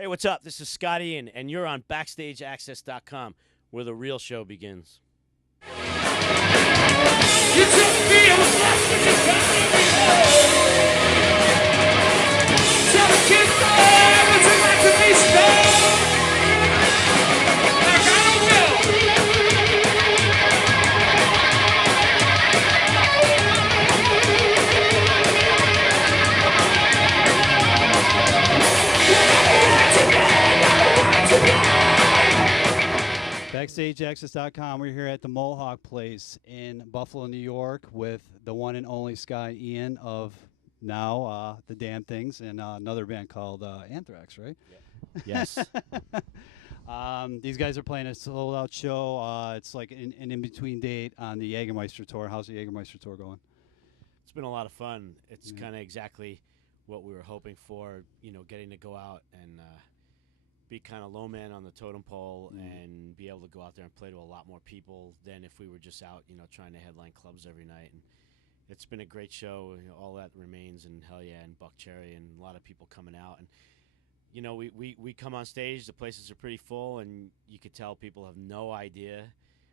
Hey, what's up? This is Scott Ian, and you're on BackstageAxxess.com, where the real show begins. You took me on a bus and you got me home. Tell the kids there, what's it like to be stoned? Like I don't know. BackstageAxxess.com. We're here at the Mohawk place in Buffalo, New York, with the one and only Scott Ian of now the Damn Things and another band called Anthrax, right? Yes. These guys are playing a sold-out show. It's like an in-between date on the Jägermeister tour. How's the Jägermeister tour going? It's been a lot of fun. It's Yeah. kind of exactly what we were hoping for, getting to go out and be kind of low man on the totem pole and be able to go out there and play to a lot more people than if we were just out, trying to headline clubs every night. And it's been a great show. All that remains, and Hell Yeah, and Buck Cherry, and a lot of people coming out. And we come on stage, the places are pretty full, and you could tell people have no idea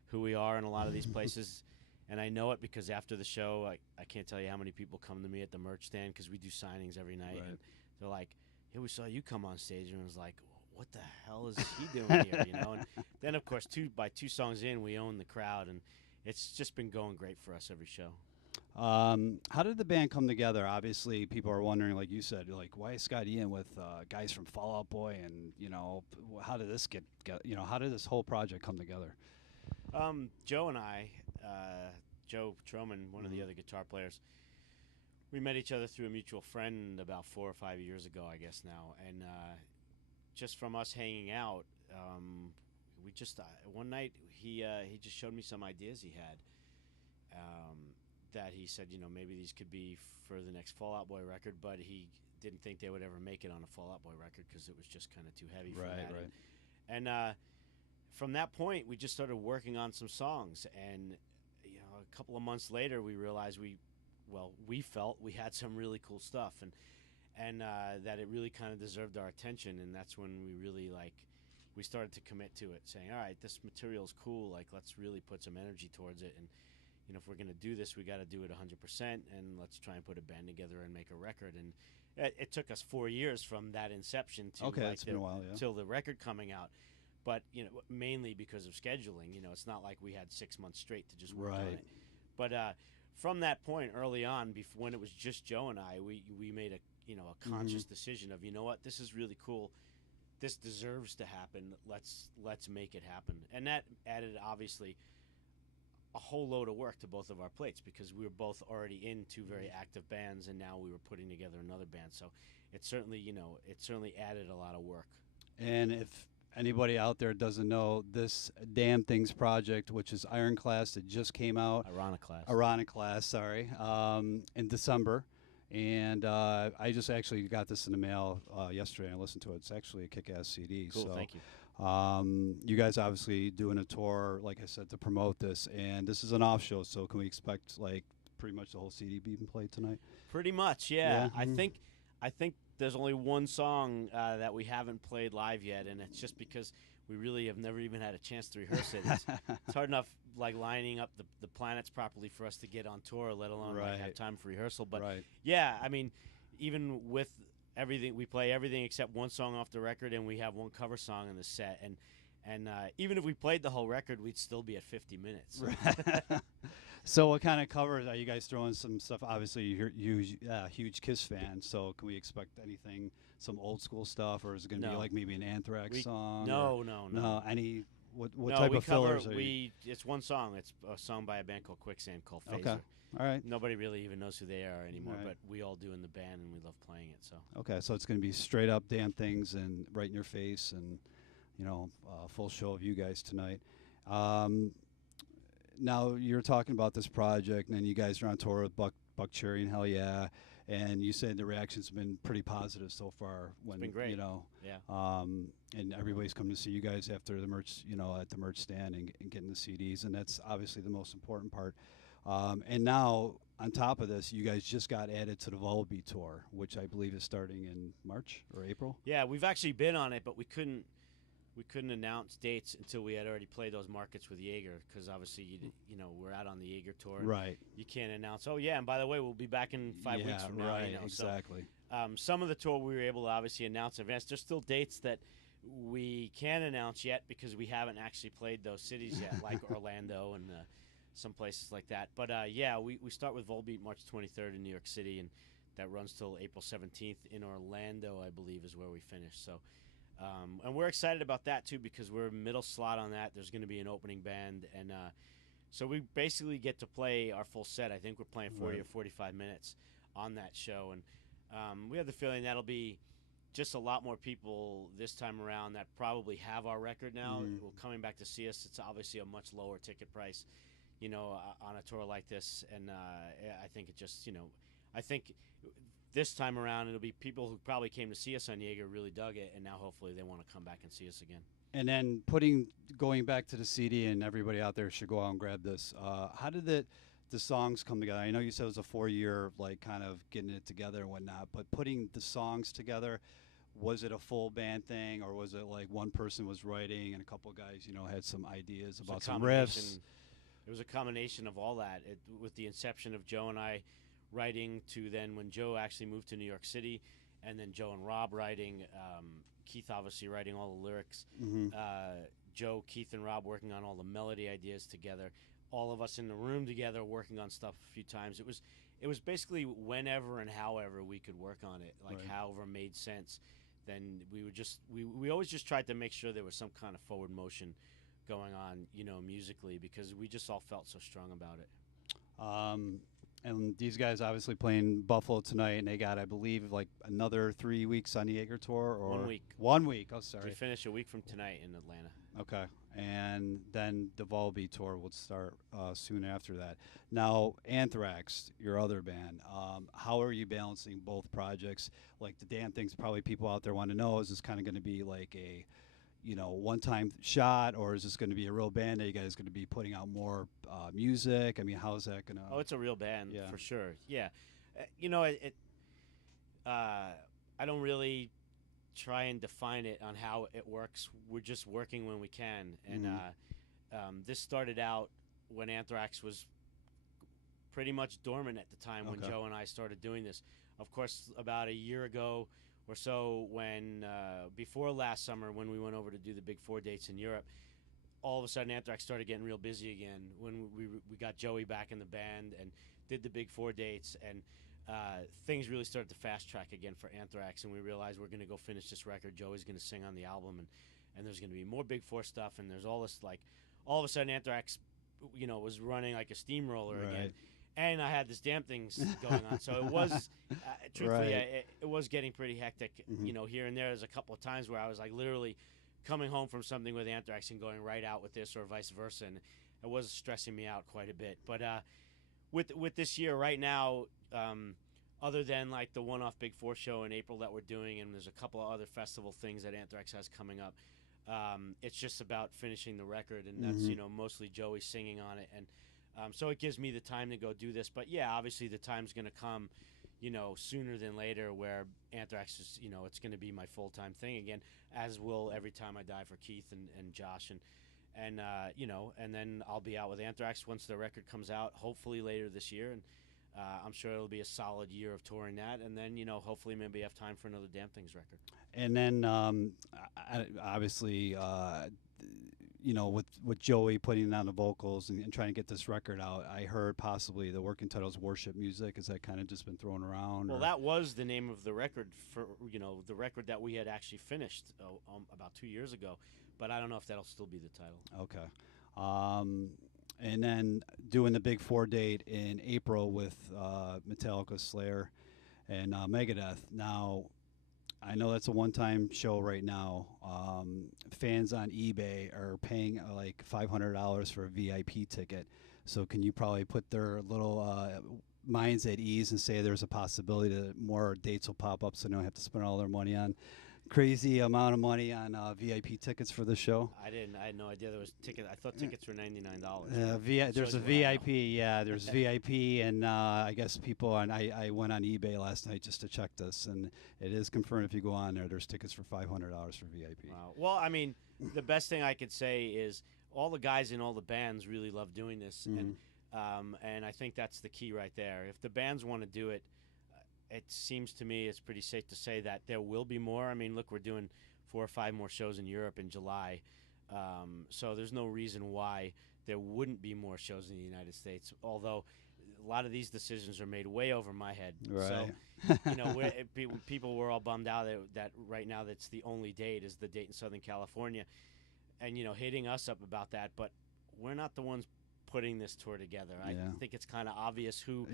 who we are in a lot of these places. And I know it because after the show, I can't tell you how many people come to me at the merch stand because we do signings every night. Right. And they're like, hey, we saw you come on stage. And I was like, what the hell is he doing here? And then, of course, by two songs in, we own the crowd. And it's just been going great for us every show. How did the band come together? Obviously, people are wondering, like you said, like why is Scott Ian with guys from Fall Out Boy, and how did this get how did this whole project come together? Joe and I, Joe Troman, one of the other guitar players, we met each other through a mutual friend about 4 or 5 years ago, I guess now, and just from us hanging out, we just one night he just showed me some ideas he had. That he said, maybe these could be for the next Fall Out Boy record, but he didn't think they would ever make it on a Fall Out Boy record because it was just kind of too heavy for that. Right. And from that point, we just started working on some songs. And, a couple of months later, we realized we felt we had some really cool stuff and that it really kind of deserved our attention. And that's when we really, we started to commit to it, saying, all right, this material's cool. Let's really put some energy towards it. And, if we're going to do this, we got to do it 100%, and let's try and put a band together and make a record. And it took us 4 years from that inception to It's been a while, yeah. till the record coming out. But mainly because of scheduling. It's not like we had 6 months straight to just work on it. But from that point, early on, when it was just Joe and I, we made a conscious decision of what, this is really cool. This deserves to happen. Let's make it happen. And that added obviously a whole load of work to both of our plates because we were both already in two very active bands, and now we were putting together another band. So it certainly added a lot of work. And if anybody out there doesn't know, this Damn Things project, which is Ironclass, that just came out. Ironiclass, sorry, in December. And I just actually got this in the mail yesterday, and I listened to it. It's actually a kick-ass CD. Cool, so, thank you. You guys obviously doing a tour, like I said, to promote this, and this is an off show, so can we expect pretty much the whole CD being played tonight? Pretty much, yeah. Yeah. I think there's only one song that we haven't played live yet, and it's just because we really have never even had a chance to rehearse it. It's hard enough lining up the planets properly for us to get on tour, let alone have time for rehearsal. But yeah, I mean, even with everything, we play everything except one song off the record, and we have one cover song in the set. And even if we played the whole record, we'd still be at 50 minutes. Right. So what kind of covers are you guys throwing? Some stuff? Obviously, you're huge Kiss fan, so can we expect anything, some old school stuff, or is it going to be like maybe an Anthrax song? No. Any what type of fillers are you? It's one song. It's a song by a band called Quicksand called Phaser. Okay. All right. Nobody really even knows who they are anymore, Right. but we all do in the band, and we love playing it. So Okay, so it's going to be straight up Damn Things and right in your face, and full show of you guys tonight. Now you're talking about this project, and then you guys are on tour with Buck Cherry and Hell Yeah, and you said the reaction's been pretty positive so far. It's been great. Yeah. And everybody's come to see you guys after the merch, at the merch stand and getting the CDs, and that's obviously the most important part. And now on top of this, you guys just got added to the Volbeat tour, which I believe is starting in March or April. Yeah, we've actually been on it, but we couldn't announce dates until we had already played those markets with Jaeger, because obviously you know we're out on the Jaeger tour. Right. You can't announce. Oh yeah, and by the way, we'll be back in 5 weeks from now. Right. You know, Exactly. So, some of the tour we were able to obviously announce in advance. There's still dates that we can't announce yet because we haven't actually played those cities yet, like Orlando and some places like that. But yeah, we start with Volbeat March 23rd in New York City, and that runs till April 17th in Orlando, I believe, is where we finish. So, and we're excited about that too because we're middle slot on that. There's going to be an opening band, and so we basically get to play our full set. I think we're playing 40 or 45 minutes on that show, and we have the feeling that'll be just a lot more people this time around that probably have our record now. Well, coming back to see us, it's obviously a much lower ticket price, you know, on a tour like this. And I think it just, you know, I think this time around it'll be people who probably came to see us on Jaeger really dug it, and now hopefully they want to come back and see us again. And then going back to the CD, and everybody out there should go out and grab this. How did the songs come together? I know you said it was a 4-year, like, kind of getting it together and whatnot, but putting the songs together, was it a full band thing, or was it like one person was writing and a couple of guys, you know, had some ideas about some riffs? It was a combination of all that. With the inception of Joe and I writing to then when Joe actually moved to New York City, and then Joe and Rob writing, Keith obviously writing all the lyrics, Joe, Keith, and Rob working on all the melody ideas together, all of us in the room together working on stuff a few times. It was basically whenever and however we could work on it, like however made sense. Then we would just we always just tried to make sure there was some kind of forward motion going on, you know, musically, because we just all felt so strong about it. And these guys obviously playing Buffalo tonight, and they got, I believe, like another 3 weeks on the Jaeger tour, or 1 week. 1 week. Oh, sorry. We finish a week from tonight in Atlanta. Okay, and then the Volbeat tour will start soon after that. Now, Anthrax, your other band, how are you balancing both projects? Like, the damn things probably people out there want to know, is this kind of going to be like a, you know, one-time shot, or is this going to be a real band? Are you guys going to be putting out more music? I mean, how's that going to... Oh, it's a real band, for sure. Yeah. You know, I don't really try and define it on how it works. We're just working when we can. And this started out when Anthrax was pretty much dormant at the time when Joe and I started doing this. Of course, about a year ago or so, when before last summer, when we went over to do the big 4 dates in Europe, all of a sudden Anthrax started getting real busy again when we got Joey back in the band and did the big 4 dates, and things really started to fast track again for Anthrax, and we realized we're going to go finish this record. Joey's going to sing on the album, and there's going to be more big 4 stuff, and there's all this, like, all of a sudden Anthrax, you know, was running like a steamroller again. And I had this damn things going on, so it was, truthfully, it was getting pretty hectic. You know, here and there, there's a couple of times where I was like literally coming home from something with Anthrax and going right out with this, or vice versa, and it was stressing me out quite a bit. But with this year right now, other than like the one-off Big 4 show in April that we're doing, and there's a couple of other festival things that Anthrax has coming up, it's just about finishing the record, and that's, you know, mostly Joey singing on it, and so it gives me the time to go do this. But yeah, obviously the time's going to come, you know, sooner than later, where Anthrax is, you know, it's going to be my full-time thing again, as will Every Time I Die for Keith and Josh, and you know, and then I'll be out with Anthrax once the record comes out, hopefully later this year, and I'm sure it'll be a solid year of touring that, and then, you know, hopefully maybe have time for another Damn Things record. And then obviously, you know, with Joey putting down the vocals and trying to get this record out, I heard possibly the working title's Worship Music. Has that kind of just been thrown around? Well, that was the name of the record, for, you know, the record that we had actually finished about 2 years ago, but I don't know if that'll still be the title. Okay. And then doing the Big 4 date in April with Metallica, Slayer, and Megadeth. Now, I know that's a one-time show right now. Fans on eBay are paying like $500 for a VIP ticket. So can you probably put their little minds at ease and say there's a possibility that more dates will pop up, so they don't have to spend all their money on crazy amount of money on VIP tickets for the show? I didn't. I had no idea there was tickets. I thought tickets were $99. There's a VIP. Yeah, there's VIP, and I guess people on. I went on eBay last night just to check this, and it is confirmed if you go on there, there's tickets for $500 for VIP. Wow. Well, I mean, the best thing I could say is all the guys in all the bands really love doing this, and I think that's the key right there. If the bands want to do it, it seems to me it's pretty safe to say that there will be more. I mean, look, we're doing 4 or 5 more shows in Europe in July, so there's no reason why there wouldn't be more shows in the United States, although a lot of these decisions are made way over my head. Right. So, people were all bummed out that right now that's the only date is the date in Southern California, and, hitting us up about that, but we're not the ones putting this tour together. I think it's kind of obvious who's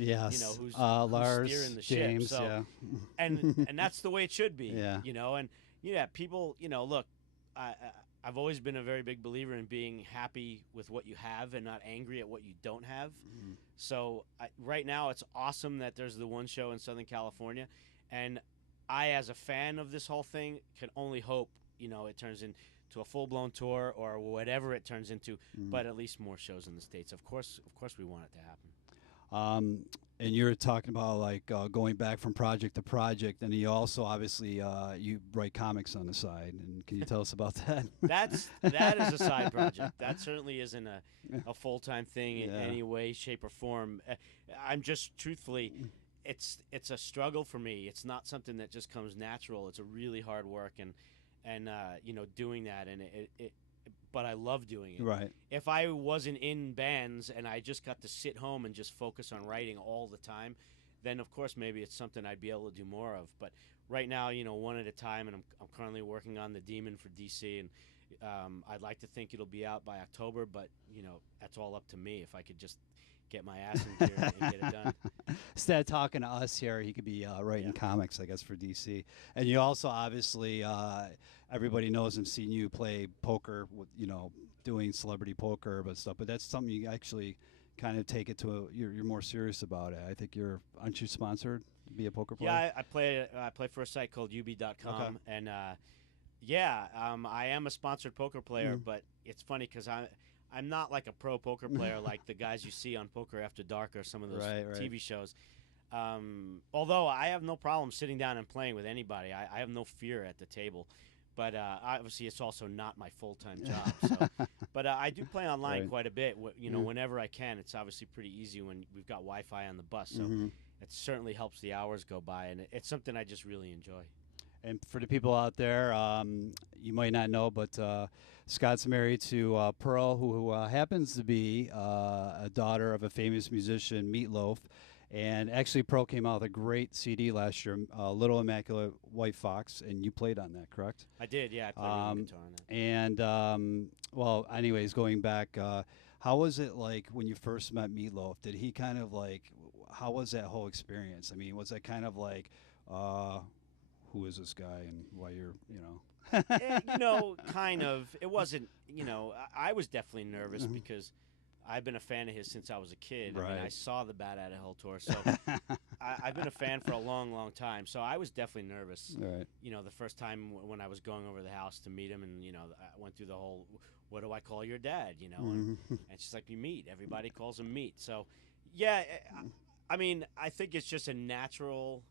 Lars, steering the James, ship. So, and that's the way it should be. People, look, I've always been a very big believer in being happy with what you have and not angry at what you don't have. So right now it's awesome that there's the one show in Southern California, and I, as a fan of this whole thing, can only hope it turns into a full-blown tour or whatever it turns into, but at least more shows in the States. Of course we want it to happen. And you're talking about like going back from project to project, and you also obviously you write comics on the side. And can you tell us about that? That is a side project. That certainly isn't a full-time thing in any way, shape, or form. I'm just truthfully, it's a struggle for me. It's not something that just comes natural. It's a really hard work and doing that, and but I love doing it. Right. If I wasn't in bands and I just got to sit home and just focus on writing all the time, then of course maybe it's something I'd be able to do more of. But right now, one at a time, and I'm currently working on The Demon for DC, and I'd like to think it'll be out by October, but that's all up to me. If I could just get my ass in gear and get it done. Instead of talking to us here, he could be writing comics, I guess, for DC. And you also obviously, everybody knows and seen you play poker, doing celebrity poker but stuff. But that's something you actually kind of take it to you're more serious about it. I think aren't you sponsored to be a poker player? Yeah, I play for a site called ub.com, and I am a sponsored poker player, but it's funny because I'm not like a pro poker player like the guys you see on Poker After Dark or some of those TV shows. Although I have no problem sitting down and playing with anybody. I have no fear at the table. But obviously it's also not my full-time job. So. But I do play online quite a bit. Whenever I can. It's obviously pretty easy when we've got Wi-Fi on the bus. So it certainly helps the hours go by. And it's something I just really enjoy. And for the people out there, you might not know, but Scott's married to Pearl, who happens to be a daughter of a famous musician, Meatloaf. And actually, Pearl came out with a great CD last year, Little Immaculate White Fox, and you played on that, correct? I did, yeah. I played guitar on that. And, well, anyways, going back, how was it like when you first met Meatloaf? Did he kind of like, how was that whole experience? I mean, was that kind of like, who is this guy and why you're, kind of. It wasn't, I was definitely nervous because I've been a fan of his since I was a kid. Right. I mean, I saw the Bat Out of Hell tour, so I've been a fan for a long, long time. So I was definitely nervous. Right. The first time when I was going over the house to meet him, and I went through the whole, what do I call your dad? And she's like, you meat. Everybody calls him meat. So, yeah, I mean, I think it's just a natural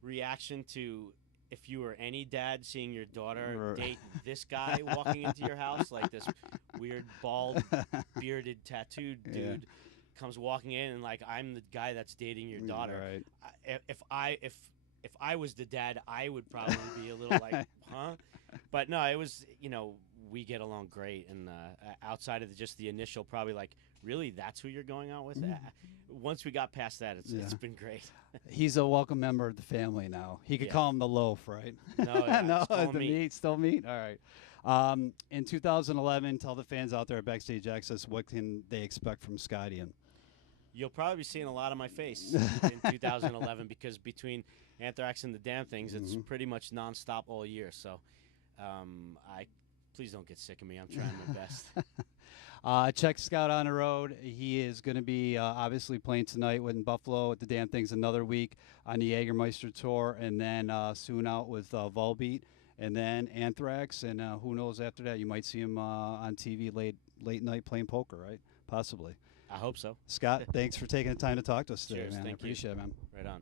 reaction to. If you were any dad seeing your daughter date this guy walking into your house, like this weird, bald, bearded, tattooed dude comes walking in, and like I'm the guy that's dating your daughter. Right. If I was the dad, I would probably be a little like, huh? But no, it was we get along great, and outside of just the initial, probably like, really, that's who you're going out with? Once we got past that, it's been great. He's a welcome member of the family now. He could call him the loaf, right? No, no, the meat, still meat? All right. In 2011, tell the fans out there at BackstageAxxess, what can they expect from Scotty? You'll probably be seeing a lot of my face in 2011 because between Anthrax and the Damn Things, it's pretty much nonstop all year. So please don't get sick of me. I'm trying my best. Check Scott on the road. He is going to be obviously playing tonight in Buffalo at the Damn Things, another week on the Jägermeister tour, and then soon out with Volbeat. and then Anthrax, and who knows after that? You might see him on TV late night playing poker, right? Possibly. I hope so. Scott, thanks for taking the time to talk to us today, Cheers, man. I thank you. appreciate it, man. Right on.